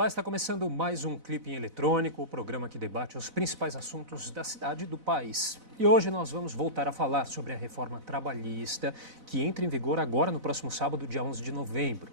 Olá, está começando mais um Clipe Eletrônico, o programa que debate os principais assuntos da cidade e do país. E hoje nós vamos voltar a falar sobre a reforma trabalhista, que entra em vigor agora no próximo sábado, dia 11 de novembro.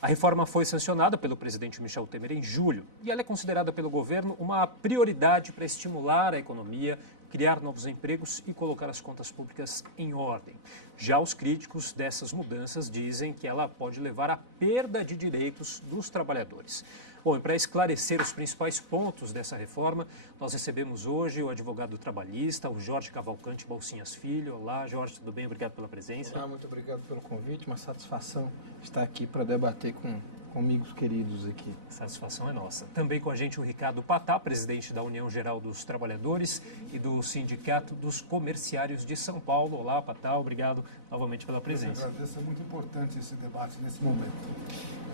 A reforma foi sancionada pelo presidente Michel Temer em julho e ela é considerada pelo governo uma prioridade para estimular a economia, criar novos empregos e colocar as contas públicas em ordem. Já os críticos dessas mudanças dizem que ela pode levar à perda de direitos dos trabalhadores. Bom, e para esclarecer os principais pontos dessa reforma, nós recebemos hoje o advogado trabalhista, o Jorge Cavalcante Balsinhas Filho. Olá, Jorge, tudo bem? Obrigado pela presença. Olá, muito obrigado pelo convite. Uma satisfação estar aqui para debater com amigos queridos aqui. Satisfação é nossa. Também com a gente o Ricardo Patá, presidente da União Geral dos Trabalhadores e do Sindicato dos Comerciários de São Paulo. Olá, Patá, obrigado novamente pela presença. Eu agradeço, é muito importante esse debate nesse momento.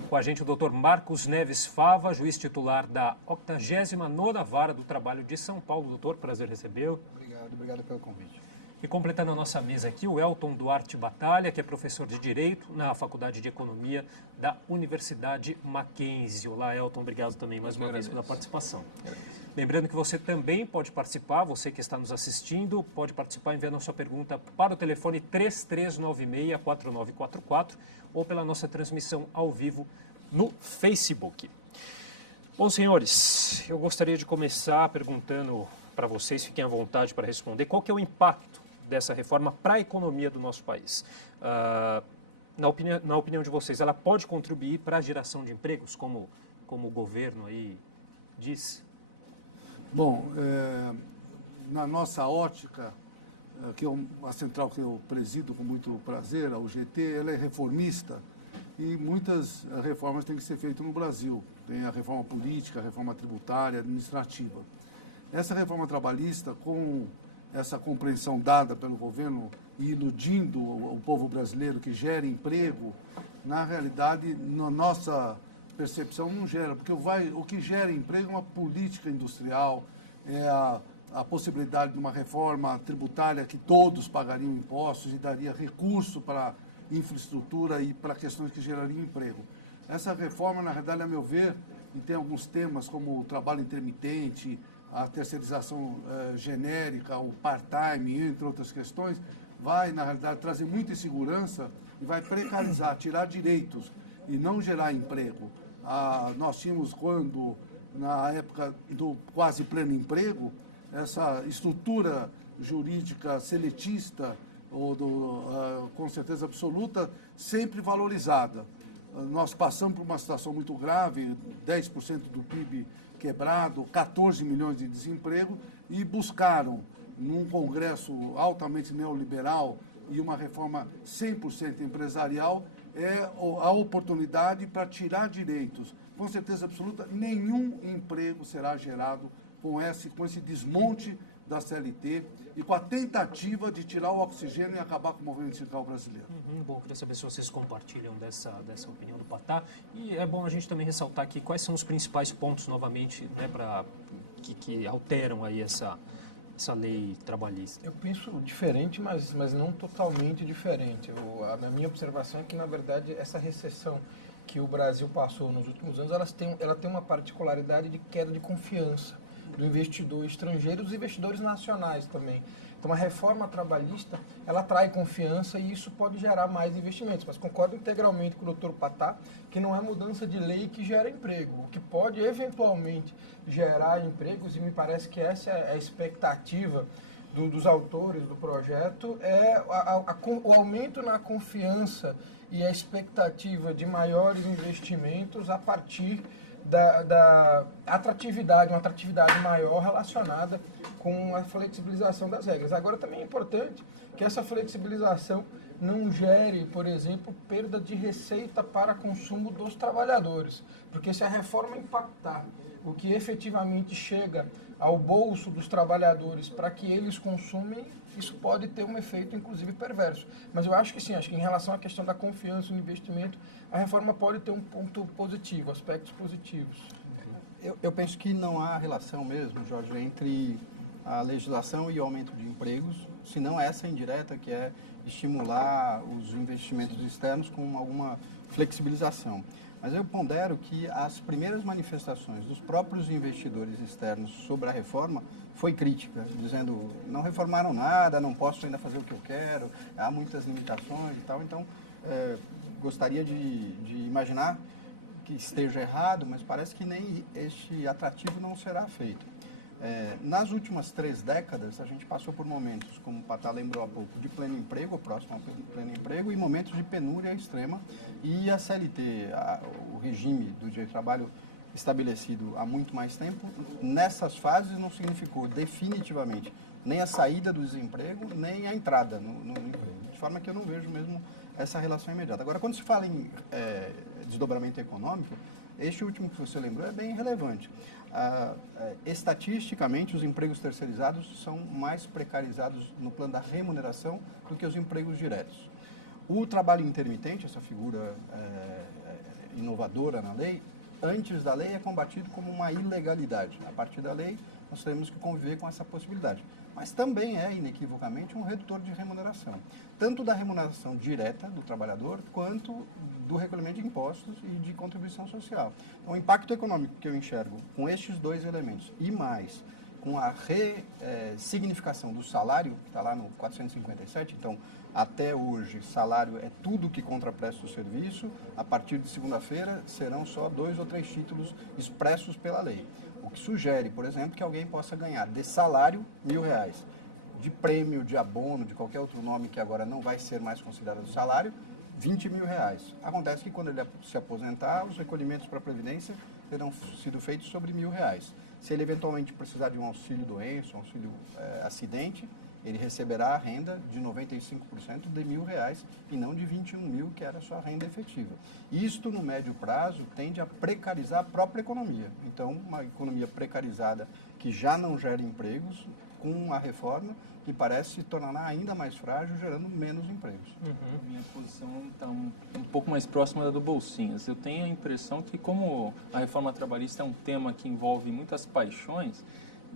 Com a gente o Dr. Marcos Neves Fava, juiz titular da 89ª Vara do Trabalho de São Paulo. Doutor, prazer recebê-lo. Obrigado pelo convite. E completando a nossa mesa aqui, o Elton Duarte Batalha, que é professor de Direito na Faculdade de Economia da Universidade Mackenzie. Olá, Elton, obrigado também mais uma vez pela participação. Lembrando que você também pode participar, você que está nos assistindo, pode participar enviando a sua pergunta para o telefone 3396-4944 ou pela nossa transmissão ao vivo no Facebook. Bom, senhores, eu gostaria de começar perguntando para vocês, fiquem à vontade para responder, qual que é o impacto dessa reforma para a economia do nosso país? Na opinião de vocês, ela pode contribuir para a geração de empregos, como o governo aí diz? Bom, na nossa ótica, a central que eu presido com muito prazer, a UGT, ela é reformista e muitas reformas têm que ser feitas no Brasil. Tem a reforma política, a reforma tributária, administrativa. Essa reforma trabalhista, com essa compreensão dada pelo governo e iludindo o povo brasileiro que gera emprego, na realidade, na nossa percepção, não gera, porque o que gera emprego é uma política industrial, é a possibilidade de uma reforma tributária que todos pagariam impostos e daria recurso para infraestrutura e para questões que gerariam emprego. Essa reforma, na realidade, a meu ver, e tem alguns temas como o trabalho intermitente, a terceirização genérica, o part-time, entre outras questões, vai, na realidade, trazer muita insegurança e vai precarizar, tirar direitos e não gerar emprego. Nós tínhamos, na época do quase pleno emprego, essa estrutura jurídica seletista, com certeza absoluta, sempre valorizada. Nós passamos por uma situação muito grave, 10% do PIB quebrado, 14 milhões de desemprego, e buscaram, num Congresso altamente neoliberal e uma reforma 100% empresarial, a oportunidade para tirar direitos. Com certeza absoluta, nenhum emprego será gerado com esse desmonte da CLT e com a tentativa de tirar o oxigênio e acabar com o movimento sindical brasileiro. Bom, queria saber se vocês compartilham dessa opinião do Patá. E é bom a gente também ressaltar aqui quais são os principais pontos, novamente, né, que alteram aí essa lei trabalhista. Eu penso diferente, mas não totalmente diferente. A minha observação é que, na verdade, essa recessão que o Brasil passou nos últimos anos, ela tem uma particularidade de queda de confiança do investidor estrangeiro e dos investidores nacionais também. Então, a reforma trabalhista, ela atrai confiança e isso pode gerar mais investimentos. Mas concordo integralmente com o Dr. Patá que não é mudança de lei que gera emprego. O que pode, eventualmente, gerar empregos, e me parece que essa é a expectativa dos autores do projeto, é o aumento na confiança e a expectativa de maiores investimentos a partir da atratividade, uma atratividade maior relacionada com a flexibilização das regras. Agora, também é importante que essa flexibilização não gere, por exemplo, perda de receita para consumo dos trabalhadores, porque se a reforma impactar o que efetivamente chega ao bolso dos trabalhadores para que eles consumem, isso pode ter um efeito, inclusive, perverso. Mas eu acho que sim, acho que em relação à questão da confiança no investimento, a reforma pode ter um ponto positivo, aspectos positivos. Eu penso que não há relação mesmo, Jorge, entre a legislação e o aumento de empregos, se não essa indireta, que é estimular os investimentos externos com alguma flexibilização. Mas eu pondero que as primeiras manifestações dos próprios investidores externos sobre a reforma foi crítica, dizendo não reformaram nada, não posso ainda fazer o que eu quero, há muitas limitações e tal. Então, gostaria de imaginar que esteja errado, mas parece que nem este atrativo não será feito. Nas últimas 3 décadas, a gente passou por momentos, como o Patá lembrou há pouco, de pleno emprego, próximo ao pleno emprego, e momentos de penúria extrema. E a CLT, o regime do direito de trabalho estabelecido há muito mais tempo, nessas fases não significou definitivamente nem a saída do desemprego, nem a entrada no emprego. De forma que eu não vejo mesmo essa relação imediata. Agora, quando se fala em desdobramento econômico, este último que você lembrou é bem relevante. Estatisticamente, os empregos terceirizados são mais precarizados no plano da remuneração do que os empregos diretos. O trabalho intermitente, essa figura inovadora na lei, antes da lei é combatido como uma ilegalidade. A partir da lei, nós temos que conviver com essa possibilidade. Mas também é, inequivocamente, um redutor de remuneração. Tanto da remuneração direta do trabalhador, quanto do recolhimento de impostos e de contribuição social. Então, o impacto econômico que eu enxergo com estes 2 elementos, e mais com a ressignificação do salário, que está lá no 457, então, até hoje, salário é tudo que contrapresta o serviço, a partir de segunda-feira serão só 2 ou 3 títulos expressos pela lei. O que sugere, por exemplo, que alguém possa ganhar de salário R$1.000, de prêmio, de abono, de qualquer outro nome que agora não vai ser mais considerado salário, R$20.000. Acontece que quando ele se aposentar, os recolhimentos para a Previdência terão sido feitos sobre R$1.000. Se ele eventualmente precisar de um auxílio doença, um auxílio acidente, ele receberá a renda de 95% de R$1.000 e não de 21.000, que era a sua renda efetiva. Isto, no médio prazo, tende a precarizar a própria economia. Então, uma economia precarizada que já não gera empregos, com a reforma, que parece se tornará ainda mais frágil, gerando menos empregos. Minha posição está um pouco mais próxima da do Bolsinhas. Eu tenho a impressão que, como a reforma trabalhista é um tema que envolve muitas paixões,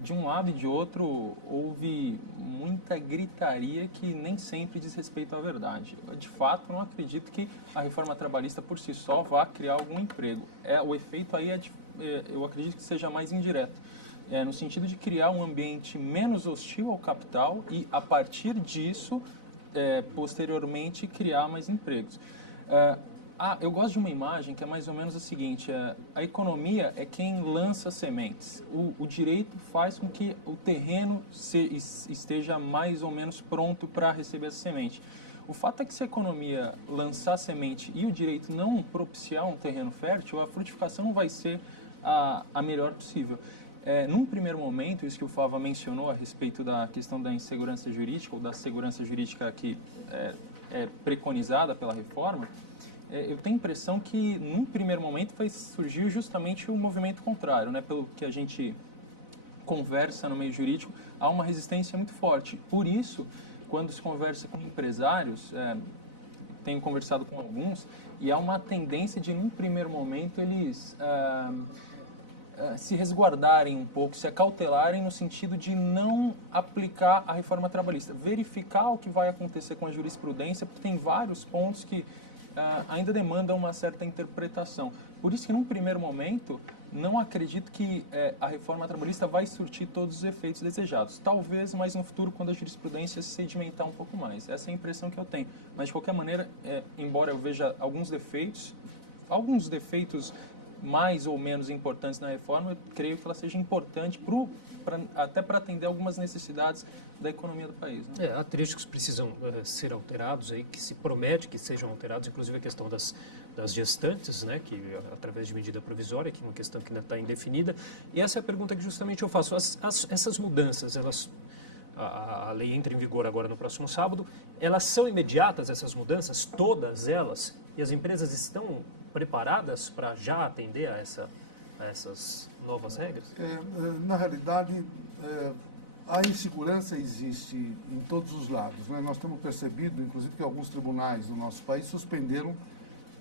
de um lado e de outro houve muita gritaria que nem sempre diz respeito à verdade. De fato, não acredito que a reforma trabalhista por si só vá criar algum emprego. O efeito aí eu acredito que seja mais indireto. No sentido de criar um ambiente menos hostil ao capital e, a partir disso, posteriormente, criar mais empregos. Eu gosto de uma imagem que é mais ou menos a seguinte: a economia é quem lança sementes. O direito faz com que o terreno esteja mais ou menos pronto para receber essa semente. O fato é que se a economia lançar semente e o direito não propiciar um terreno fértil, a frutificação não vai ser a melhor possível. Num primeiro momento, isso que o Fava mencionou a respeito da questão da insegurança jurídica ou da segurança jurídica que é preconizada pela reforma, eu tenho a impressão que, num primeiro momento, vai surgir justamente o movimento contrário, né? Pelo que a gente conversa no meio jurídico, há uma resistência muito forte. Por isso, quando se conversa com empresários, tenho conversado com alguns, e há uma tendência de, num primeiro momento, eles se resguardarem um pouco, se acautelarem no sentido de não aplicar a reforma trabalhista, verificar o que vai acontecer com a jurisprudência, porque tem vários pontos que ainda demandam uma certa interpretação. Por isso que, num primeiro momento, não acredito que a reforma trabalhista vai surtir todos os efeitos desejados. Talvez mais no futuro, quando a jurisprudência se sedimentar um pouco mais. Essa é a impressão que eu tenho. Mas, de qualquer maneira, embora eu veja alguns defeitos mais ou menos importantes na reforma, eu creio que ela seja importante até para atender algumas necessidades da economia do país. Né? Há trechos que precisam ser alterados, aí, que se promete que sejam alterados, inclusive a questão das gestantes, né, que através de medida provisória, que é uma questão que ainda está indefinida. E essa é a pergunta que justamente eu faço. Essas mudanças, a lei entra em vigor agora no próximo sábado, elas são imediatas, essas mudanças, todas elas, e as empresas estão preparadas para já atender a essas novas regras? Na realidade, a insegurança existe em todos os lados, né? Nós temos percebido, inclusive, que alguns tribunais do nosso país suspenderam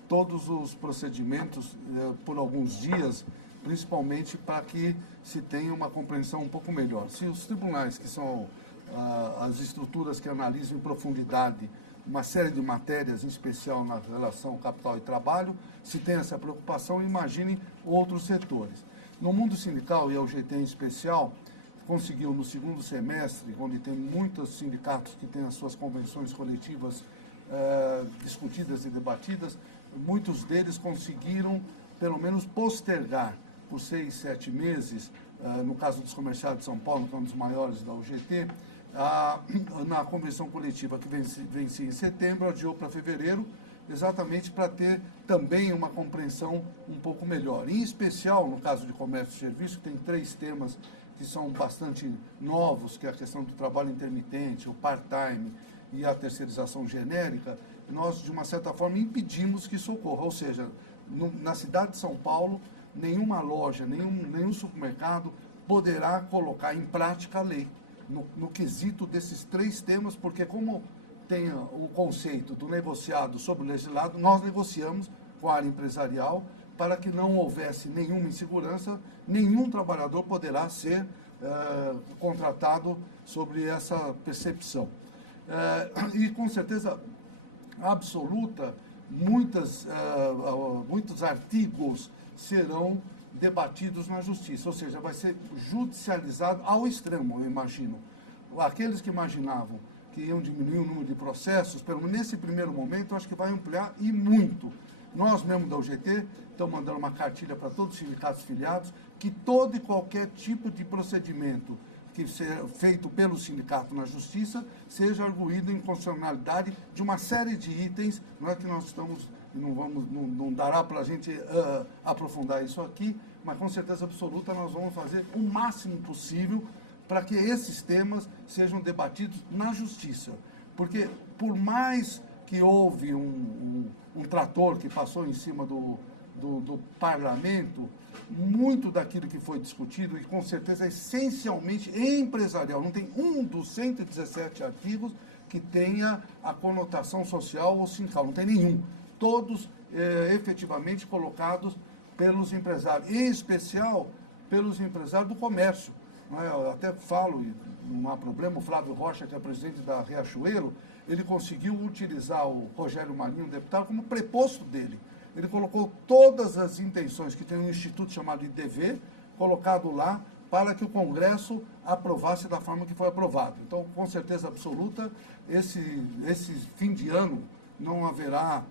todos os procedimentos por alguns dias, principalmente para que se tenha uma compreensão um pouco melhor. Se os tribunais, que são as estruturas que analisam em profundidade uma série de matérias, em especial na relação capital e trabalho. Se tem essa preocupação, imagine outros setores. No mundo sindical, e a UGT em especial, conseguiu no segundo semestre, onde tem muitos sindicatos que têm as suas convenções coletivas discutidas e debatidas, muitos deles conseguiram, pelo menos, postergar por 6, 7 meses, no caso dos comerciários de São Paulo, que é um dos maiores da UGT, na convenção coletiva que vencia em setembro, adiou para fevereiro, exatamente para ter também uma compreensão um pouco melhor. Em especial, no caso de comércio e serviço, tem 3 temas que são bastante novos, que é a questão do trabalho intermitente, o part-time e a terceirização genérica. Nós, de uma certa forma, impedimos que isso ocorra, ou seja, na cidade de São Paulo, nenhuma loja, nenhum supermercado poderá colocar em prática a lei no quesito desses 3 temas, porque como tem o conceito do negociado sobre o legislado, nós negociamos com a área empresarial para que não houvesse nenhuma insegurança, nenhum trabalhador poderá ser contratado sobre essa percepção. E com certeza absoluta, muitos artigos serão debatidos na justiça, ou seja, vai ser judicializado ao extremo, eu imagino. Aqueles que imaginavam que iam diminuir o número de processos, pelo menos nesse primeiro momento, eu acho que vai ampliar e muito. Nós mesmo da UGT estamos mandando uma cartilha para todos os sindicatos filiados que todo e qualquer tipo de procedimento que seja feito pelo sindicato na justiça seja arguído em constitucionalidade de uma série de itens. Não é que nós estamos, não dará para a gente aprofundar isso aqui, mas com certeza absoluta nós vamos fazer o máximo possível para que esses temas sejam debatidos na justiça. Porque por mais que houve um trator que passou em cima do parlamento, muito daquilo que foi discutido, e com certeza é essencialmente empresarial, não tem um dos 117 artigos que tenha a conotação social ou sindical, não tem nenhum. Todos efetivamente colocados pelos empresários, em especial pelos empresários do comércio. Eu até falo, não há problema, o Flávio Rocha, que é presidente da Riachuelo, ele conseguiu utilizar o Rogério Marinho, deputado, como preposto dele. Ele colocou todas as intenções que tem um instituto chamado IDV, colocado lá para que o Congresso aprovasse da forma que foi aprovado. Então, com certeza absoluta, esse fim de ano não haverá,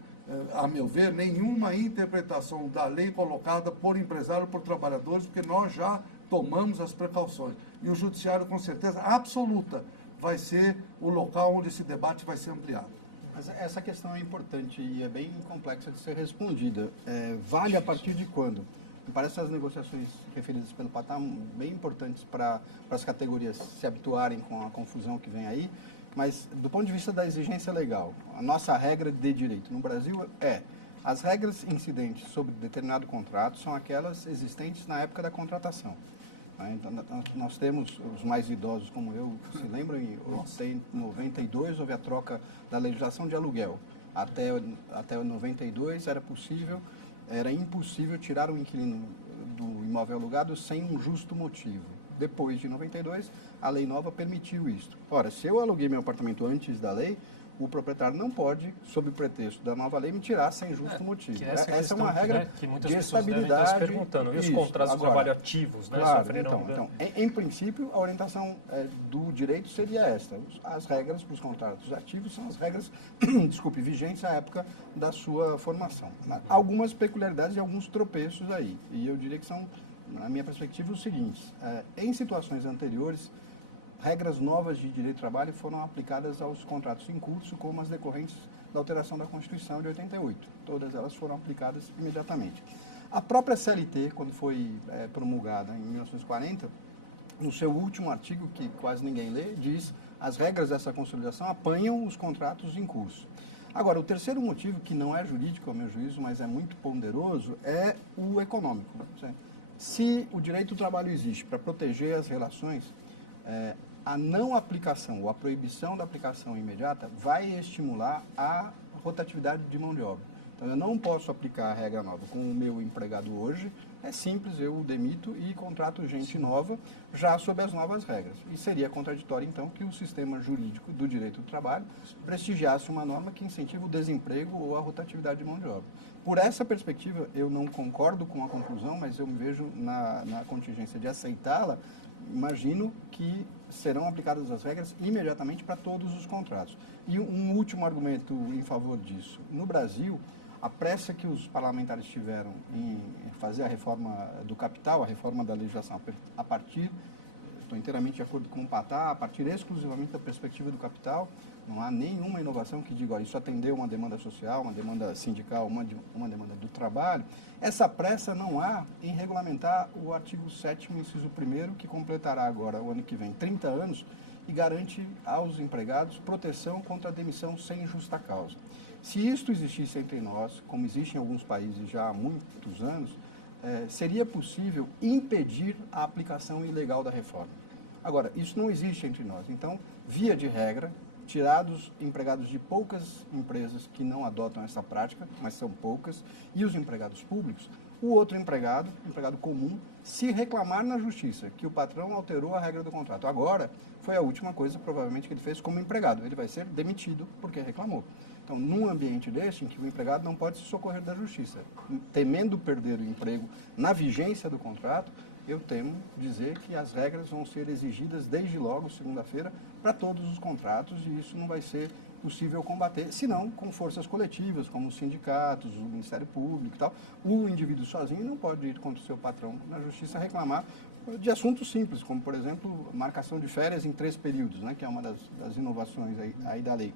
a meu ver, nenhuma interpretação da lei colocada por empresário ou por trabalhadores, porque nós já tomamos as precauções. E o Judiciário, com certeza absoluta, vai ser o local onde esse debate vai ser ampliado. Mas essa questão é importante e é bem complexa de ser respondida. Vale a partir de quando? Me parece as negociações referidas pelo Patá bem importantes para as categorias se habituarem com a confusão que vem aí, mas do ponto de vista da exigência legal, a nossa regra de direito no Brasil as regras incidentes sobre determinado contrato são aquelas existentes na época da contratação. Então, nós temos, os mais idosos como eu, se lembram, em 92 houve a troca da legislação de aluguel. Até 92 era impossível tirar o inquilino do imóvel alugado sem um justo motivo. Depois de 92, a lei nova permitiu isso. Ora, se eu aluguei meu apartamento antes da lei, o proprietário não pode, sob o pretexto da nova lei, me tirar sem justo motivo. Essa é uma regra, né, que muitas de pessoas estabilidade. Devem estar se perguntando, e os contratos de trabalho ativos, né, Claro, sofreram... então, em princípio, a orientação do direito seria esta. As regras para os contratos ativos são as regras, vigentes à época da sua formação. Algumas peculiaridades e alguns tropeços aí. E eu diria que são, na minha perspectiva, os seguintes. Em situações anteriores, regras novas de direito do trabalho foram aplicadas aos contratos em curso, como as decorrentes da alteração da Constituição de 88. Todas elas foram aplicadas imediatamente. A própria CLT, quando foi promulgada em 1940, no seu último artigo, que quase ninguém lê, diz as regras dessa consolidação apanham os contratos em curso. Agora, o terceiro motivo, que não é jurídico, ao meu juízo, mas é muito ponderoso, é o econômico. Se o direito do trabalho existe para proteger as relações, a não aplicação ou a proibição da aplicação imediata vai estimular a rotatividade de mão de obra. Então, eu não posso aplicar a regra nova com o meu empregado hoje. É simples, eu o demito e contrato gente nova já sob as novas regras. E seria contraditório, então, que o sistema jurídico do direito do trabalho prestigiasse uma norma que incentiva o desemprego ou a rotatividade de mão de obra. Por essa perspectiva, eu não concordo com a conclusão, mas eu me vejo na contingência de aceitá-la. Imagino que serão aplicadas as regras imediatamente para todos os contratos. E um último argumento em favor disso. No Brasil, a pressa que os parlamentares tiveram em fazer a reforma do capital, a reforma da legislação, a partir, estou inteiramente de acordo com o Patá, a partir exclusivamente da perspectiva do capital, não há nenhuma inovação que diga, olha, isso atendeu uma demanda social, uma demanda sindical, uma demanda do trabalho. Essa pressa não há em regulamentar o artigo 7º, inciso 1º, que completará agora, o ano que vem, 30 anos, e garante aos empregados proteção contra a demissão sem justa causa. Se isto existisse entre nós, como existe em alguns países já há muitos anos, seria possível impedir a aplicação ilegal da reforma. Agora, isso não existe entre nós. Então, via de regra, tirados empregados de poucas empresas que não adotam essa prática, mas são poucas, e os empregados públicos, o outro empregado comum, se reclamar na justiça que o patrão alterou a regra do contrato. Agora, foi a última coisa, provavelmente, que ele fez como empregado. Ele vai ser demitido porque reclamou. Então, num ambiente deste, em que o empregado não pode se socorrer da justiça, temendo perder o emprego na vigência do contrato, eu temo dizer que as regras vão ser exigidas desde logo, segunda-feira, para todos os contratos, e isso não vai ser possível combater, senão com forças coletivas, como os sindicatos, o Ministério Público e tal. O indivíduo sozinho não pode ir contra o seu patrão na justiça reclamar de assuntos simples, como, por exemplo, marcação de férias em 3 períodos, né, que é uma das inovações aí da lei.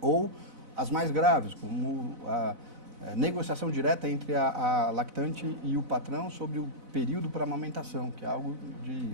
Ou as mais graves, como a negociação direta entre a lactante e o patrão sobre o período para amamentação, que é algo de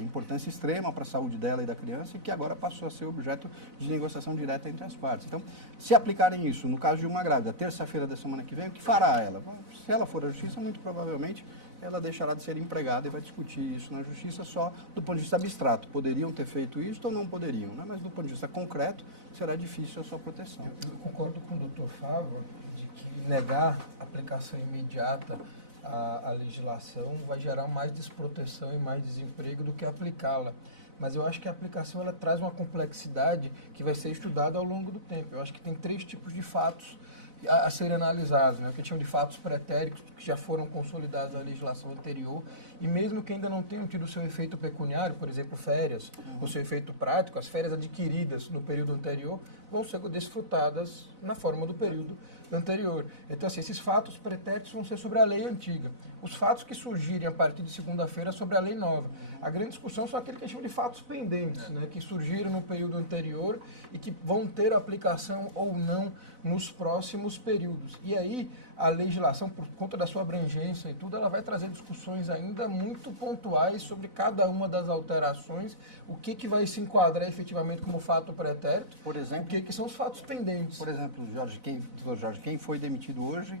importância extrema para a saúde dela e da criança e que agora passou a ser objeto de negociação direta entre as partes. Então, se aplicarem isso no caso de uma grávida, terça-feira da semana que vem, o que fará ela? Se ela for à justiça, muito provavelmente ela deixará de ser empregada e vai discutir isso na justiça só do ponto de vista abstrato. Poderiam ter feito isso ou não poderiam, né? Mas do ponto de vista concreto, será difícil a sua proteção. Eu concordo com o Dr. Fávaro de que negar a aplicação imediata à legislação vai gerar mais desproteção e mais desemprego do que aplicá-la. Mas eu acho que a aplicação ela traz uma complexidade que vai ser estudada ao longo do tempo. Eu acho que tem 3 tipos de fatos a serem analisados, né? O que chamam de fatos pretéritos, que já foram consolidados na legislação anterior, e mesmo que ainda não tenham tido seu efeito pecuniário, por exemplo, férias, o seu efeito prático, as férias adquiridas no período anterior, vão ser desfrutadas na forma do período anterior. Então, assim, esses fatos pretéritos vão ser sobre a lei antiga. Os fatos que surgirem a partir de segunda-feira sobre a lei nova. A grande discussão são aqueles que chamam de fatos pendentes, né, que surgiram no período anterior e que vão ter aplicação ou não nos próximos períodos. E aí, a legislação, por conta da sua abrangência e tudo, ela vai trazer discussões ainda muito pontuais sobre cada uma das alterações, o que vai se enquadrar efetivamente como fato pretérito, por exemplo, o que são os fatos pendentes. Por exemplo, Jorge, quem foi demitido hoje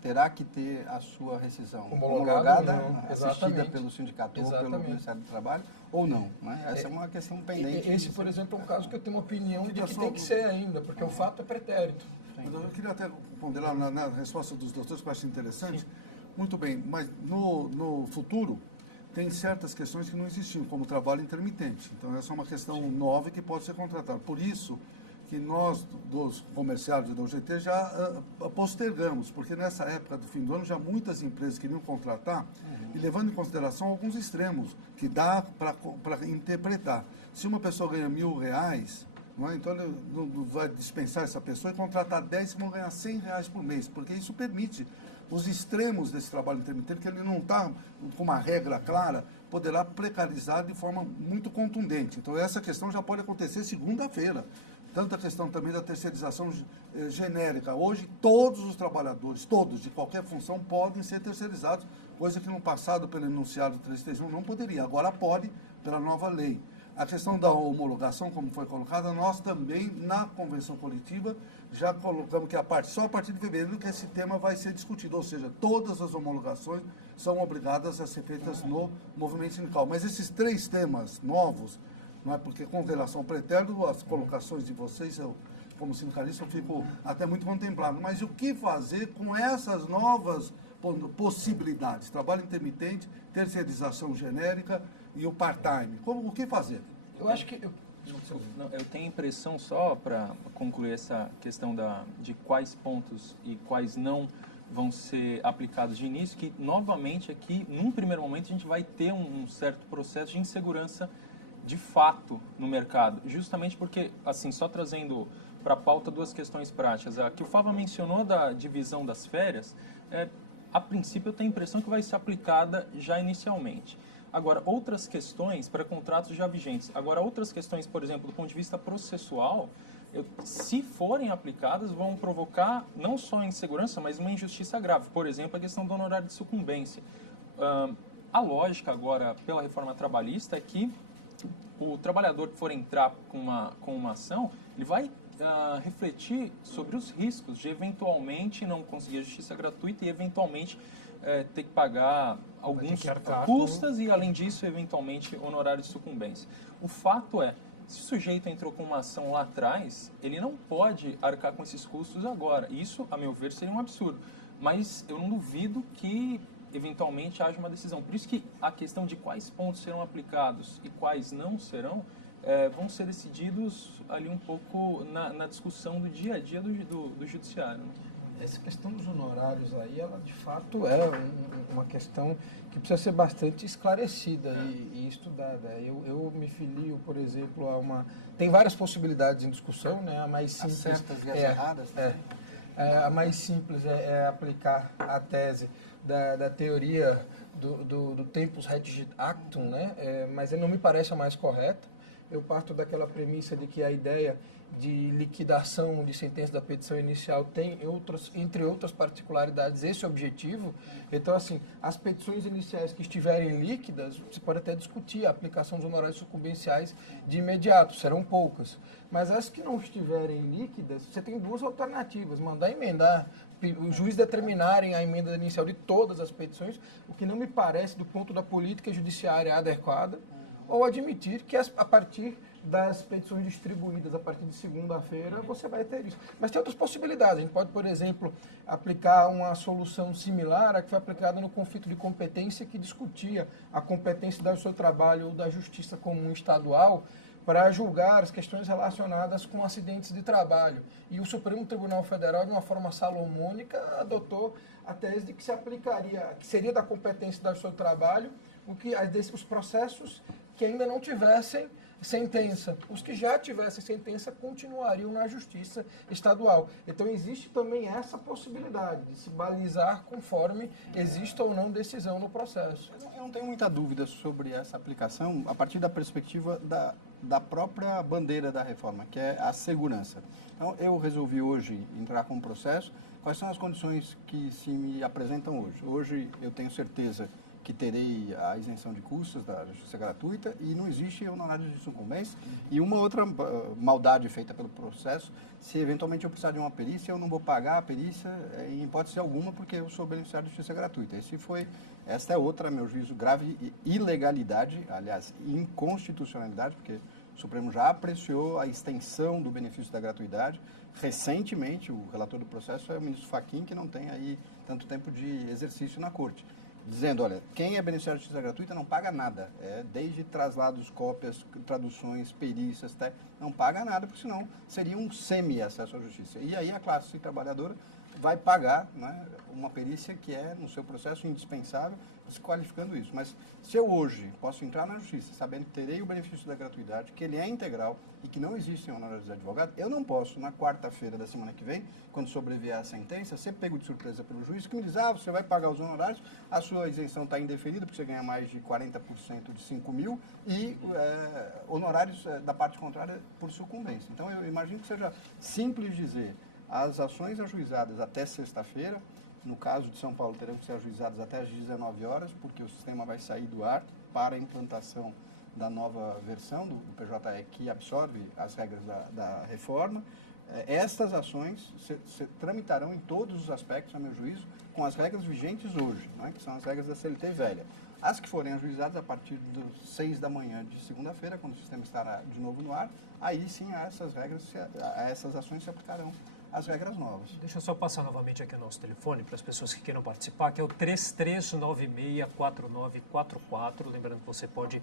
terá que ter a sua rescisão homologada assistida pelo sindicato ou pelo Ministério do Trabalho, ou não, né? Essa é uma questão pendente. Esse, por exemplo, é um caso que eu tenho uma opinião de que tem que ser ainda, porque o fato é pretérito. Eu queria até ponderar na resposta dos doutores, que eu acho interessante. Sim. Muito bem, mas no futuro tem certas questões que não existiam, como o trabalho intermitente. Então, essa é uma questão nova que pode ser contratada. Por isso que nós, dos comerciários da UGT, já postergamos, porque nessa época do fim do ano já muitas empresas queriam contratar, e levando em consideração alguns extremos que dá para interpretar. Se uma pessoa ganha R$1.000, não é? Então ele não vai dispensar essa pessoa e contratar 10 que vão ganhar R$100 por mês, porque isso permite os extremos desse trabalho intermitente, que ele não está com uma regra clara, poderá precarizar de forma muito contundente. Então essa questão já pode acontecer segunda-feira. Tanto a questão também da terceirização genérica. Hoje, todos os trabalhadores, todos, de qualquer função, podem ser terceirizados, coisa que no passado, pelo enunciado 331, não poderia. Agora pode, pela nova lei. A questão da homologação, como foi colocada, nós também, na convenção coletiva, já colocamos que só a partir de fevereiro que esse tema vai ser discutido. Ou seja, todas as homologações são obrigadas a ser feitas no movimento sindical. Mas esses 3 temas novos, não é? Porque com relação ao pretérito, as colocações de vocês eu como sindicalista, eu fico até muito contemplado. Mas o que fazer com essas novas possibilidades? Trabalho intermitente, terceirização genérica e o part-time. O que fazer? Eu acho que... Eu tenho a impressão, só para concluir essa questão de quais pontos e quais não vão ser aplicados de início, que novamente aqui, num primeiro momento, a gente vai ter um certo processo de insegurança de fato no mercado, justamente porque, assim, só trazendo para a pauta duas questões práticas. A que o Fava mencionou da divisão das férias, a princípio eu tenho a impressão que vai ser aplicada já inicialmente. Agora, outras questões para contratos já vigentes. Agora, outras questões, por exemplo, do ponto de vista processual, se forem aplicadas, vão provocar não só insegurança, mas uma injustiça grave. Por exemplo, a questão do honorário de sucumbência. A lógica agora, pela reforma trabalhista, é que o trabalhador que for entrar com uma ação, ele vai refletir sobre os riscos de eventualmente não conseguir a justiça gratuita e eventualmente ter que pagar alguns custas e, além disso, eventualmente, honorário de sucumbência. O fato é, se o sujeito entrou com uma ação lá atrás, ele não pode arcar com esses custos agora. Isso, a meu ver, seria um absurdo. Mas eu não duvido que, eventualmente, haja uma decisão. Por isso que a questão de quais pontos serão aplicados e quais não serão, vão ser decididos ali um pouco na discussão do dia a dia do judiciário. Essa questão dos honorários aí, ela de fato é uma questão que precisa ser bastante esclarecida e estudada. Eu me filio, por exemplo, a uma... Tem várias possibilidades em discussão, né? A mais simples... As certas e as erradas também. A mais simples é aplicar a tese da teoria do tempus regit actum, né? Mas não me parece a mais correta. Eu parto daquela premissa de que a ideia de liquidação de sentença da petição inicial tem, entre outras particularidades, esse objetivo. Então, assim, as petições iniciais que estiverem líquidas, você pode até discutir a aplicação dos honorários sucumbenciais de imediato, serão poucas. Mas as que não estiverem líquidas, você tem duas alternativas: mandar emendar, o juiz determinarem a emenda inicial de todas as petições, o que não me parece, do ponto da política judiciária, adequada, ou admitir que a partir das petições distribuídas a partir de segunda-feira, você vai ter isso. Mas tem outras possibilidades. A gente pode, por exemplo, aplicar uma solução similar à que foi aplicada no conflito de competência, que discutia a competência do seu trabalho ou da justiça comum estadual para julgar as questões relacionadas com acidentes de trabalho. E o Supremo Tribunal Federal, de uma forma salomônica, adotou a tese de que se aplicaria, que seria da competência do seu trabalho, os processos que ainda não tivessem sentença. Os que já tivessem sentença continuariam na justiça estadual. Então existe também essa possibilidade de se balizar conforme exista ou não decisão no processo. Eu não tenho muita dúvida sobre essa aplicação a partir da perspectiva da própria bandeira da reforma, que é a segurança. Então, eu resolvi hoje entrar com um processo. Quais são as condições que se me apresentam hoje? Hoje eu tenho certeza que terei a isenção de custos da justiça gratuita e não existe honorário de sucumbência. E uma outra maldade feita pelo processo: se eventualmente eu precisar de uma perícia, eu não vou pagar a perícia em hipótese alguma, porque eu sou beneficiário de justiça gratuita. Esta é outra, a meu juízo, grave ilegalidade, aliás, inconstitucionalidade, porque o Supremo já apreciou a extensão do benefício da gratuidade. Recentemente, o relator do processo é o ministro Fachin, que não tem aí tanto tempo de exercício na corte, dizendo: olha, quem é beneficiário de justiça gratuita não paga nada, desde traslados, cópias, traduções, perícias, não paga nada, porque senão seria um semi-acesso à justiça. E aí a classe trabalhadora vai pagar, né, uma perícia que é, no seu processo, indispensável, desqualificando isso. Mas se eu hoje posso entrar na justiça sabendo que terei o benefício da gratuidade, que ele é integral e que não existem honorários de advogado, eu não posso, na quarta-feira da semana que vem, quando sobrevier a sentença, ser pego de surpresa pelo juiz, que me diz: você vai pagar os honorários, a sua isenção está indeferida, porque você ganha mais de 40% de 5 mil, e honorários da parte contrária por sucumbência. Então, eu imagino que seja simples dizer: as ações ajuizadas até sexta-feira, no caso de São Paulo, terão que ser ajuizadas até às 19 horas, porque o sistema vai sair do ar para a implantação da nova versão do PJE, que absorve as regras da reforma. Estas ações se tramitarão em todos os aspectos, a meu juízo, com as regras vigentes hoje, né, que são as regras da CLT velha. As que forem ajuizadas a partir das 6 da manhã de segunda-feira, quando o sistema estará de novo no ar, aí sim a essas ações se aplicarão as regras novas. Deixa eu só passar novamente aqui o nosso telefone para as pessoas que queiram participar, que é o 33964944. Lembrando que você pode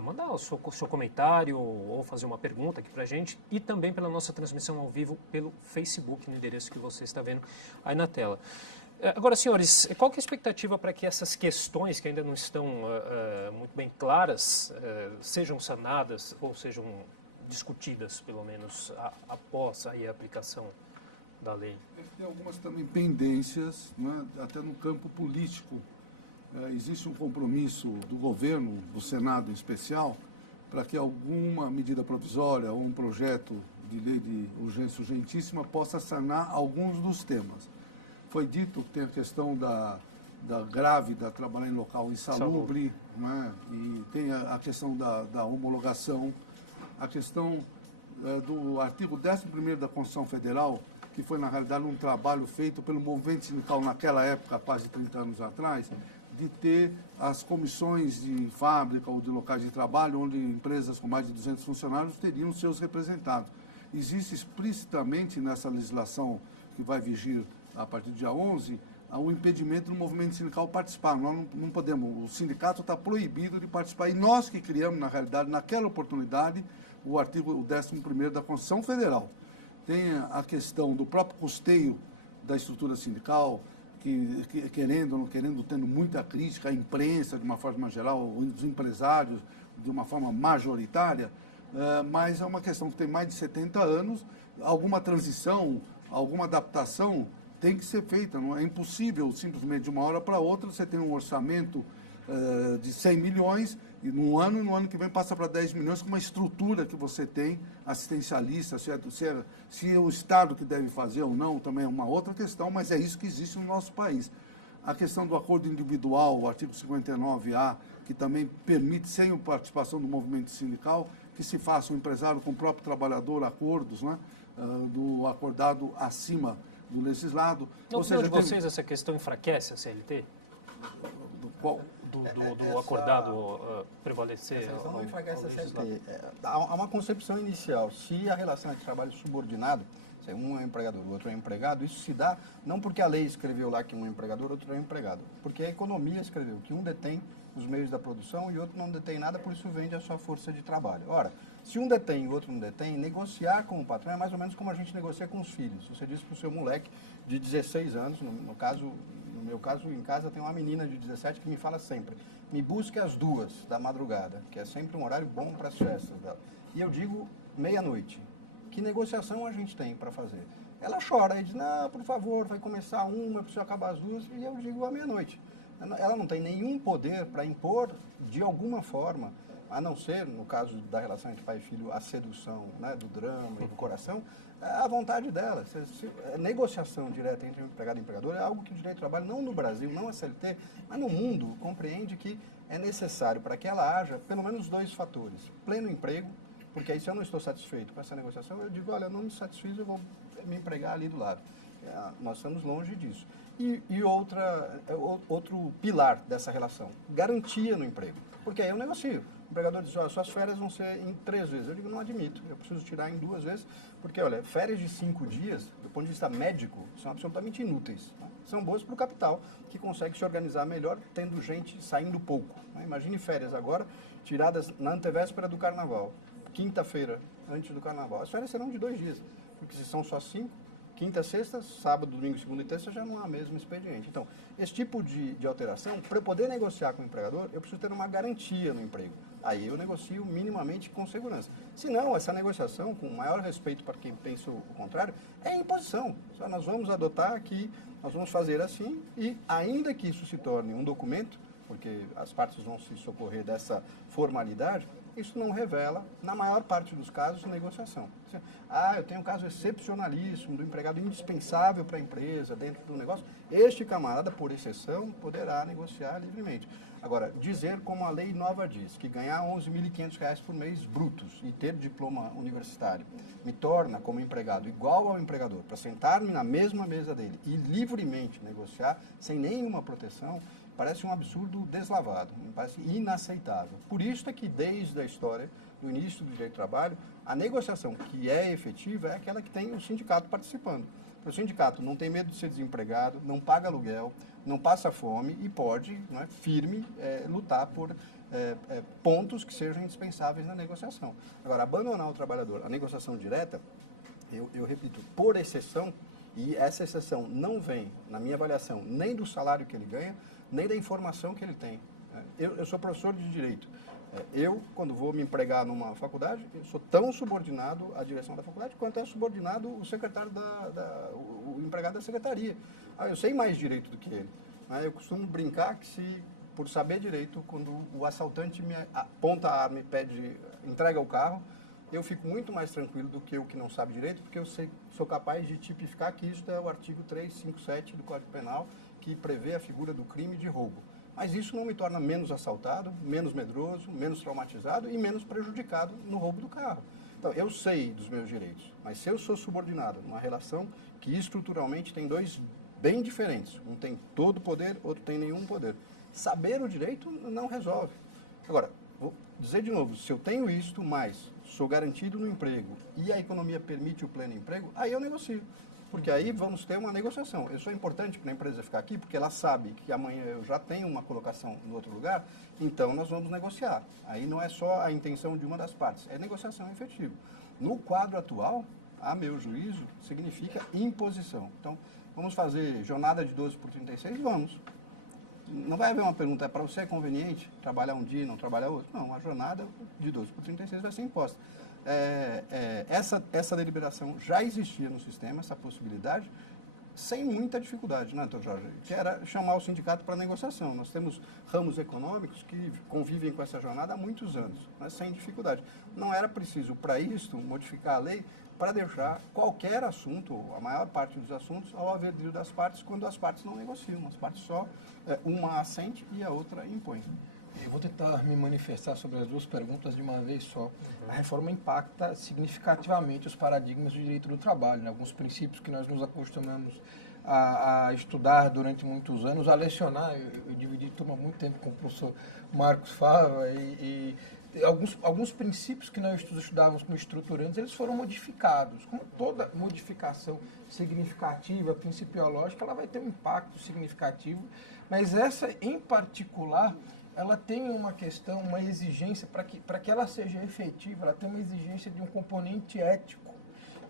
mandar o seu comentário ou fazer uma pergunta aqui para a gente, e também pela nossa transmissão ao vivo pelo Facebook, no endereço que você está vendo aí na tela. Agora, senhores, qual que é a expectativa para que essas questões que ainda não estão muito bem claras sejam sanadas ou sejam discutidas, pelo menos, após aí a aplicação da lei? Tem algumas também pendências, né, até no campo político. Existe um compromisso do governo, do Senado em especial, para que alguma medida provisória ou um projeto de lei de urgência urgentíssima possa sanar alguns dos temas. Foi dito que tem a questão da grávida trabalhar em local insalubre, né? E tem a questão da homologação, a questão do artigo 11º da Constituição Federal, que foi, na realidade, um trabalho feito pelo movimento sindical naquela época, quase 30 anos atrás, de ter as comissões de fábrica ou de locais de trabalho, onde empresas com mais de 200 funcionários teriam seus representados. Existe explicitamente nessa legislação que vai vigir a partir do dia 11, o impedimento do movimento sindical participar. Nós não podemos, o sindicato está proibido de participar. E nós que criamos, na realidade, naquela oportunidade, o artigo 11º da Constituição Federal. Tem a questão do próprio custeio da estrutura sindical, que querendo ou não querendo, tendo muita crítica, a imprensa, de uma forma geral, os empresários, de uma forma majoritária, mas é uma questão que tem mais de 70 anos, alguma transição, alguma adaptação tem que ser feita. Não é impossível, simplesmente, de uma hora para outra, você tem um orçamento de 100 milhões, e no ano que vem passa para 10 milhões, com uma estrutura que você tem, assistencialista, se é o Estado que deve fazer ou não, também é uma outra questão, mas é isso que existe no nosso país. A questão do acordo individual, o artigo 59A, que também permite, sem a participação do movimento sindical, que se faça um empresário com o próprio trabalhador, acordos, né, do acordado acima do legislado. Na opinião de vocês, essa questão enfraquece a CLT? Qual? Do acordado prevalecer? Essa questão não enfraquece a CLT. Há uma concepção inicial. Se a relação é de trabalho subordinado, se um é empregador, o outro é empregado, isso se dá não porque a lei escreveu lá que um é empregador, outro é empregado, porque a economia escreveu que um detém os meios da produção e o outro não detém nada, por isso vende a sua força de trabalho. Ora, se um detém e o outro não detém, negociar com o patrão é mais ou menos como a gente negocia com os filhos. Você diz para o seu moleque de 16 anos, no meu caso, em casa tem uma menina de 17 que me fala sempre, me busque às 2 da madrugada, que é sempre um horário bom para as festas dela. E eu digo meia-noite. Que negociação a gente tem para fazer? Ela chora e diz, não, por favor, vai começar uma, eu preciso acabar às 2, e eu digo à meia-noite. Ela não tem nenhum poder para impor, de alguma forma, a não ser, no caso da relação entre pai e filho, a sedução, né, do drama e do coração, a vontade dela. A negociação direta entre empregado e empregador é algo que o direito do trabalho, não no Brasil, não a CLT, mas no mundo, compreende que é necessário para que ela haja pelo menos 2 fatores. Pleno emprego, porque aí se eu não estou satisfeito com essa negociação, eu digo, olha, eu não me satisfiz, eu vou me empregar ali do lado. Nós estamos longe disso. E outro pilar dessa relação, garantia no emprego. Porque aí eu negocio. O empregador diz, suas férias vão ser em 3 vezes. Eu digo, não admito, eu preciso tirar em 2 vezes, porque, olha, férias de 5 dias, do ponto de vista médico, são absolutamente inúteis. Né? São boas para o capital, que consegue se organizar melhor, tendo gente saindo pouco. Né? Imagine férias agora, tiradas na antevéspera do carnaval, quinta-feira, antes do carnaval. As férias serão de 2 dias, porque se são só 5, quinta, sexta, sábado, domingo, segunda e terça já não há mesmo expediente. Então, esse tipo de alteração, para eu poder negociar com o empregador, eu preciso ter uma garantia no emprego. Aí eu negocio minimamente com segurança. Se não, essa negociação, com o maior respeito para quem pensa o contrário, é imposição. Só nós vamos adotar aqui, nós vamos fazer assim, e ainda que isso se torne um documento, porque as partes vão se socorrer dessa formalidade, isso não revela, na maior parte dos casos, negociação. Eu tenho um caso excepcionalíssimo do empregado indispensável para a empresa, dentro do negócio. Este camarada, por exceção, poderá negociar livremente. Agora, dizer como a lei nova diz, que ganhar R$ 11.500 por mês brutos e ter diploma universitário me torna, como empregado, igual ao empregador, para sentar-me na mesma mesa dele e livremente negociar, sem nenhuma proteção, parece um absurdo deslavado, me parece inaceitável. Por isso é que desde a história, do início do direito do trabalho, a negociação que é efetiva é aquela que tem o sindicato participando. O sindicato não tem medo de ser desempregado, não paga aluguel, não passa fome e pode, não é, firme, lutar por pontos que sejam indispensáveis na negociação. Agora, abandonar o trabalhador, a negociação direta, eu repito, por exceção, e essa exceção não vem, na minha avaliação, nem do salário que ele ganha, nem da informação que ele tem. Eu sou professor de direito. Eu, quando vou me empregar numa faculdade, eu sou tão subordinado à direção da faculdade quanto é subordinado o secretário o empregado da secretaria. Eu sei mais direito do que ele. Eu costumo brincar que se, por saber direito, quando o assaltante me aponta a arma e pede, entrega o carro, eu fico muito mais tranquilo do que o que não sabe direito, porque eu sou capaz de tipificar que isso é o artigo 357 do Código Penal, que prevê a figura do crime de roubo. Mas isso não me torna menos assaltado, menos medroso, menos traumatizado e menos prejudicado no roubo do carro. Então, eu sei dos meus direitos, mas se eu sou subordinado numa relação que estruturalmente tem dois bem diferentes, um tem todo o poder, outro tem nenhum poder, saber o direito não resolve. Agora, vou dizer de novo, se eu tenho isto, mas sou garantido no emprego e a economia permite o pleno emprego, aí eu negocio. Porque aí vamos ter uma negociação. Isso é importante para a empresa ficar aqui, porque ela sabe que amanhã eu já tenho uma colocação no outro lugar, então nós vamos negociar. Aí não é só a intenção de uma das partes, é negociação efetiva. No quadro atual, a meu juízo, significa imposição. Então, vamos fazer jornada de 12 por 36? Vamos. Não vai haver uma pergunta, para você é conveniente trabalhar um dia e não trabalhar outro? Não, a jornada de 12 por 36 vai ser imposta. Essa deliberação já existia no sistema, essa possibilidade, sem muita dificuldade, né, doutor Jorge? Que era chamar o sindicato para negociação. Nós temos ramos econômicos que convivem com essa jornada há muitos anos, mas sem dificuldade. Não era preciso, para isso, modificar a lei para deixar qualquer assunto, ou a maior parte dos assuntos, ao albedrio das partes, quando as partes não negociam. As partes só, uma assente e a outra impõe. Eu vou tentar me manifestar sobre as duas perguntas de uma vez só. A reforma impacta significativamente os paradigmas do direito do trabalho, né? Alguns princípios que nós nos acostumamos a estudar durante muitos anos, a lecionar. Eu dividi turma há muito tempo com o professor Marcos Fava e alguns princípios que nós estudávamos como estruturantes, eles foram modificados. Como toda modificação significativa, principiológica, ela vai ter um impacto significativo, mas essa em particular, ela tem uma questão, uma exigência, para que ela seja efetiva, ela tem uma exigência de um componente ético,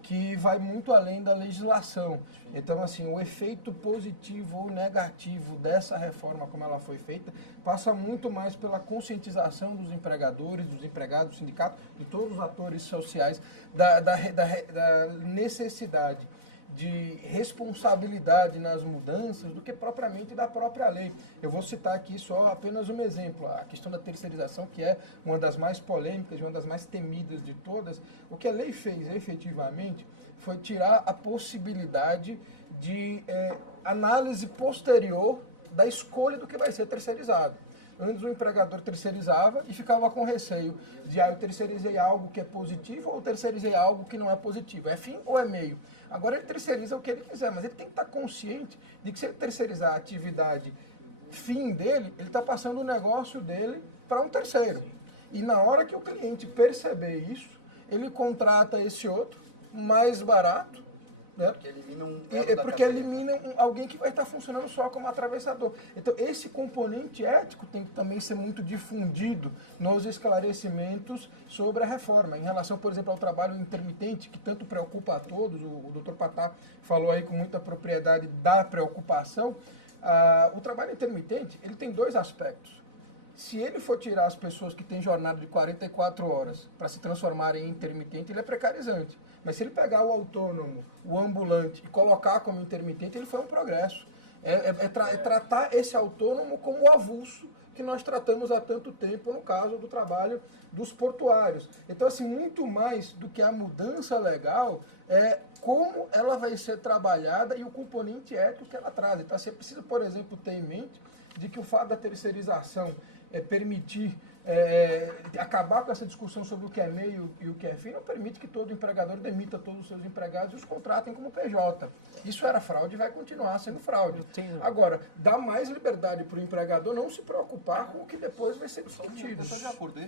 que vai muito além da legislação. Então, assim, o efeito positivo ou negativo dessa reforma, como ela foi feita, passa muito mais pela conscientização dos empregadores, dos empregados, do sindicato, de todos os atores sociais, da necessidade de responsabilidade nas mudanças do que propriamente da própria lei. Eu vou citar aqui só apenas um exemplo, a questão da terceirização, que é uma das mais polêmicas, uma das mais temidas de todas. O que a lei fez efetivamente foi tirar a possibilidade de análise posterior da escolha do que vai ser terceirizado. Antes o empregador terceirizava e ficava com receio de eu terceirizei algo que é positivo ou terceirizei algo que não é positivo. É fim ou é meio? Agora ele terceiriza o que ele quiser, mas ele tem que estar consciente de que se ele terceirizar a atividade fim dele, ele está passando o negócio dele para um terceiro. E na hora que o cliente perceber isso, ele contrata esse outro mais barato, né? Porque elimina alguém que vai estar funcionando só como atravessador. Então, esse componente ético tem que também ser muito difundido nos esclarecimentos sobre a reforma. Em relação, por exemplo, ao trabalho intermitente, que tanto preocupa a todos, o doutor Patá falou aí com muita propriedade da preocupação. O trabalho intermitente, ele tem dois aspectos. Se ele for tirar as pessoas que têm jornada de 44 horas para se transformarem em intermitente, ele é precarizante. Mas se ele pegar o autônomo, o ambulante e colocar como intermitente, ele foi um progresso. Tratar esse autônomo como o avulso que nós tratamos há tanto tempo no caso do trabalho dos portuários. Então, assim, muito mais do que a mudança legal é como ela vai ser trabalhada e o componente ético que ela traz. Então, você precisa, por exemplo, ter em mente de que o fato da terceirização permitir acabar com essa discussão sobre o que é meio e o que é fim, não permite que todo empregador demita todos os seus empregados e os contratem como PJ. Isso era fraude e vai continuar sendo fraude. Agora, dá mais liberdade para o empregador não se preocupar com o que depois vai ser discutido. Eu estou de acordo.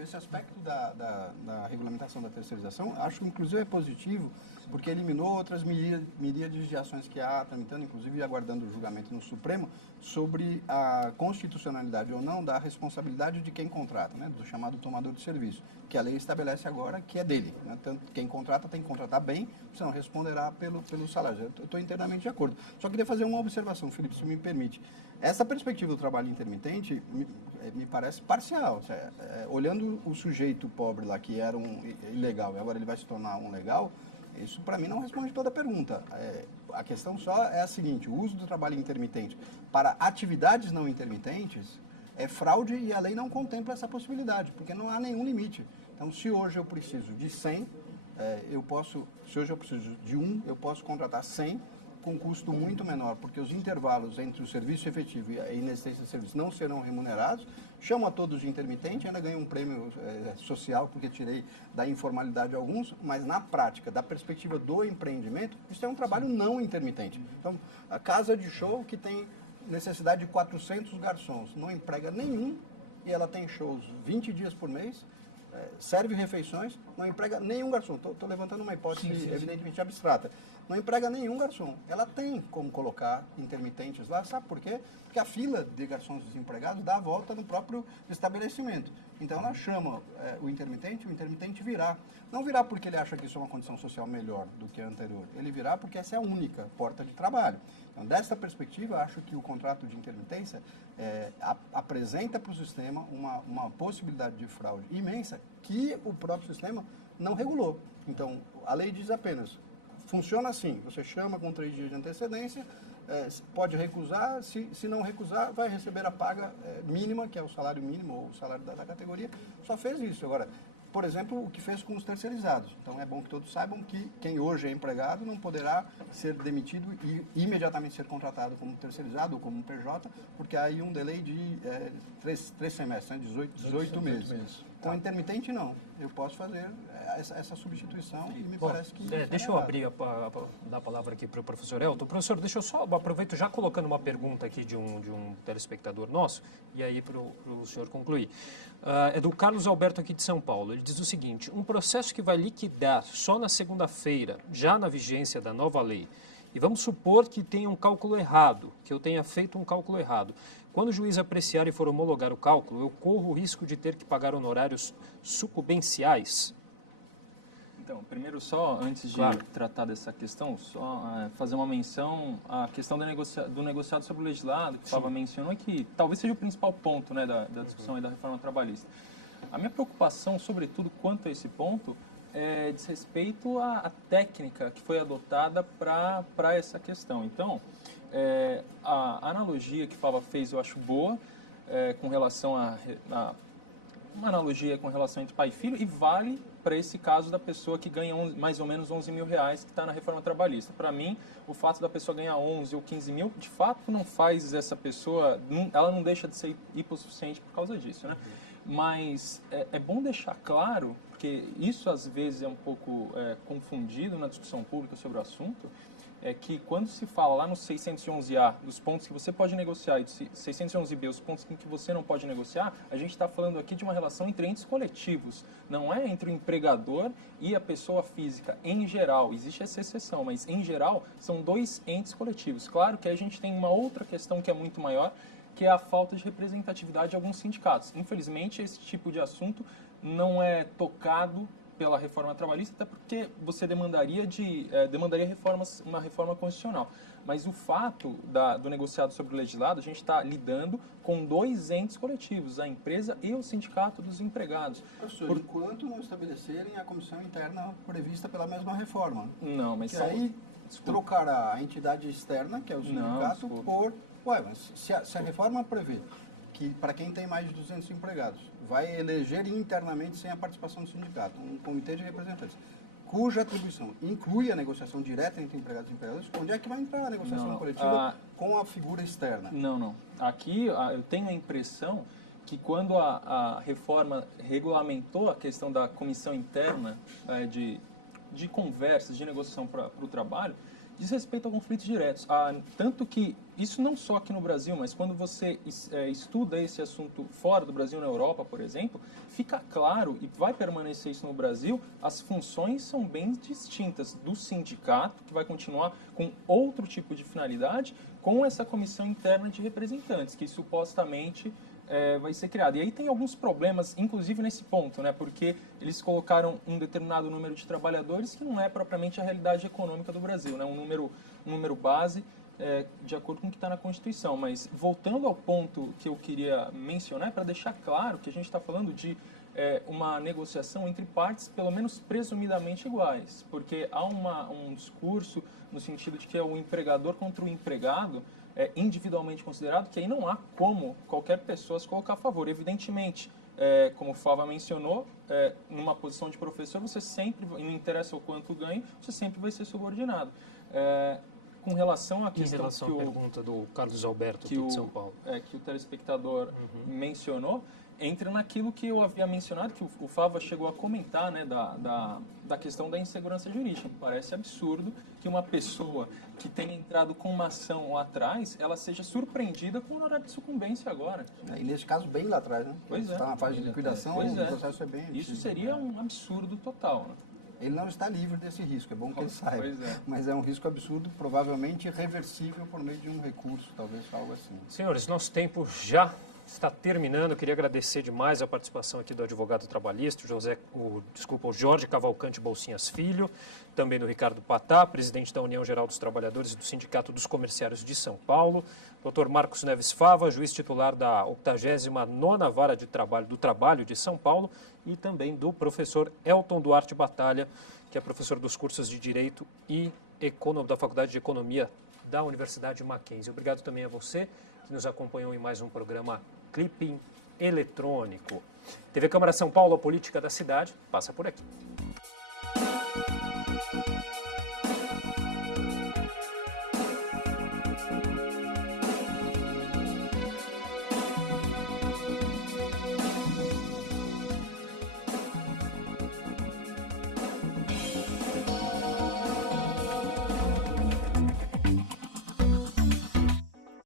Esse aspecto da regulamentação da terceirização, acho que inclusive é positivo, porque eliminou outras miríades de ações que há tramitando, inclusive aguardando o julgamento no Supremo, sobre a constitucionalidade ou não da responsabilidade de quem contrata, né, do chamado tomador de serviço, que a lei estabelece agora que é dele. Né, tanto quem contrata tem que contratar bem, senão responderá pelo salário. Eu estou inteiramente de acordo. Só queria fazer uma observação, Felipe, se me permite. Essa perspectiva do trabalho intermitente me parece parcial. Olhando o sujeito pobre lá, que era um ilegal e agora ele vai se tornar um legal, isso para mim não responde toda a pergunta. A questão só é a seguinte: o uso do trabalho intermitente para atividades não intermitentes é fraude e a lei não contempla essa possibilidade, porque não há nenhum limite. Então, se hoje eu preciso de 100, se hoje eu preciso de 1, eu posso contratar 100 com custo muito menor, porque os intervalos entre o serviço efetivo e a inexistência de serviço não serão remunerados. Chamo a todos de intermitente, ainda ganho um prêmio social, porque tirei da informalidade alguns, mas na prática, da perspectiva do empreendimento, isso é um trabalho não intermitente. Então, a casa de show que tem necessidade de 400 garçons, não emprega nenhum, e ela tem shows 20 dias por mês, serve refeições, não emprega nenhum garçom. Estou levantando uma hipótese evidentemente abstrata. Não emprega nenhum garçom. Ela tem como colocar intermitentes lá, sabe por quê? Porque a fila de garçons desempregados dá a volta no próprio estabelecimento. Então ela chama o intermitente virá. Não virá porque ele acha que isso é uma condição social melhor do que a anterior. Ele virá porque essa é a única porta de trabalho. Então, dessa perspectiva, acho que o contrato de intermitência apresenta para o sistema uma possibilidade de fraude imensa que o próprio sistema não regulou. Então, a lei diz apenas: funciona assim, você chama com 3 dias de antecedência, pode recusar, se não recusar, vai receber a paga mínima, que é o salário mínimo ou o salário da categoria. Só fez isso. Agora, por exemplo, o que fez com os terceirizados. Então, é bom que todos saibam que quem hoje é empregado não poderá ser demitido e imediatamente ser contratado como terceirizado ou como PJ, porque há aí um delay de 3 semestres, né, 18 meses. Com intermitente, não. Eu posso fazer essa substituição e me parece que... Deixa eu abrir, dar a palavra aqui para o professor Elton. Professor, deixa eu só aproveito já colocando uma pergunta aqui de um telespectador nosso, e aí para o senhor concluir. É do Carlos Alberto aqui de São Paulo. Ele diz o seguinte: um processo que vai liquidar só na segunda-feira, já na vigência da nova lei, e vamos supor que tenha um cálculo errado, que eu tenha feito um cálculo errado. Quando o juiz apreciar e for homologar o cálculo, eu corro o risco de ter que pagar honorários sucumbenciais? Então, primeiro só, antes de tratar dessa questão, só fazer uma menção à questão do negociado sobre o legislado, que o Fábio mencionou, que talvez seja o principal ponto, né, da discussão e da reforma trabalhista. A minha preocupação, sobretudo, quanto a esse ponto, diz respeito à técnica que foi adotada para essa questão. Então, a analogia que o Fábio fez eu acho boa, com relação uma analogia com relação entre pai e filho, e vale para esse caso da pessoa que ganha mais ou menos 11 mil reais, que está na reforma trabalhista. Para mim, o fato da pessoa ganhar 11 ou 15 mil, de fato, não faz essa pessoa, ela não deixa de ser hipossuficiente por causa disso, né? Mas é bom deixar claro, porque isso às vezes é um pouco confundido na discussão pública sobre o assunto, é que quando se fala lá no 611A dos pontos que você pode negociar e do 611B os pontos em que você não pode negociar, a gente está falando aqui de uma relação entre entes coletivos, não é entre o empregador e a pessoa física. Em geral, existe essa exceção, mas em geral são 2 entes coletivos. Claro que a gente tem uma outra questão que é muito maior, que é a falta de representatividade de alguns sindicatos. Infelizmente, esse tipo de assunto não é tocado pela reforma trabalhista, até porque você demandaria uma reforma constitucional. Mas o fato do negociado sobre o legislado, a gente está lidando com 2 entes coletivos, a empresa e o sindicato dos empregados. Professor, enquanto não estabelecerem a comissão interna prevista pela mesma reforma. Não, mas que aí trocará a entidade externa, que é o sindicato, por... mas se a reforma prevê que para quem tem mais de 200 empregados vai eleger internamente, sem a participação do sindicato, um comitê de representantes, cuja atribuição inclui a negociação direta entre empregados e empregadores, onde é que vai entrar a negociação coletiva com a figura externa? Não. Aqui eu tenho a impressão que quando a reforma regulamentou a questão da comissão interna de conversas, de negociação para o trabalho, diz respeito a conflitos diretos. Tanto que, isso não só aqui no Brasil, mas quando você estuda esse assunto fora do Brasil, na Europa, por exemplo, fica claro, e vai permanecer isso no Brasil, as funções são bem distintas do sindicato, que vai continuar com outro tipo de finalidade, com essa comissão interna de representantes, que supostamente vai ser criado. E aí tem alguns problemas, inclusive nesse ponto, né? Porque eles colocaram um determinado número de trabalhadores que não é propriamente a realidade econômica do Brasil, né? Um número base de acordo com o que está na Constituição. Mas voltando ao ponto que eu queria mencionar, para deixar claro que a gente está falando de uma negociação entre partes, pelo menos presumidamente iguais, porque há um discurso no sentido de que é o empregador contra o empregado, individualmente considerado, que aí não há como qualquer pessoa se colocar a favor. Evidentemente, como o Fava mencionou, numa posição de professor, você sempre, não interessa o quanto ganha, você sempre vai ser subordinado. Com relação à questão à pergunta do Carlos Alberto, aqui de São Paulo, que o telespectador mencionou, entra naquilo que eu havia mencionado, que o Fava chegou a comentar, né, da questão da insegurança jurídica. Parece absurdo que uma pessoa que tenha entrado com uma ação lá atrás, ela seja surpreendida com o horário de sucumbência agora. E nesse caso, bem lá atrás, né? Pois é. Está na fase de liquidação, o processo é bem... Isso seria um absurdo total, né? Ele não está livre desse risco, é bom que ele saiba. Pois é. Mas é um risco absurdo, provavelmente reversível por meio de um recurso, talvez algo assim. Senhores, nosso tempo já está terminando. Eu queria agradecer demais a participação aqui do advogado trabalhista, o Jorge Cavalcante Bolsinhas Filho, também do Ricardo Patá, presidente da União Geral dos Trabalhadores e do Sindicato dos Comerciários de São Paulo, Dr. Marcos Neves Fava, juiz titular da 89ª Vara de do Trabalho de São Paulo, e também do professor Elton Duarte Batalha, que é professor dos cursos de Direito e da Faculdade de Economia da Universidade Mackenzie. Obrigado também a você que nos acompanhou em mais um programa Clipping Eletrônico. TV Câmara São Paulo, a política da cidade, passa por aqui.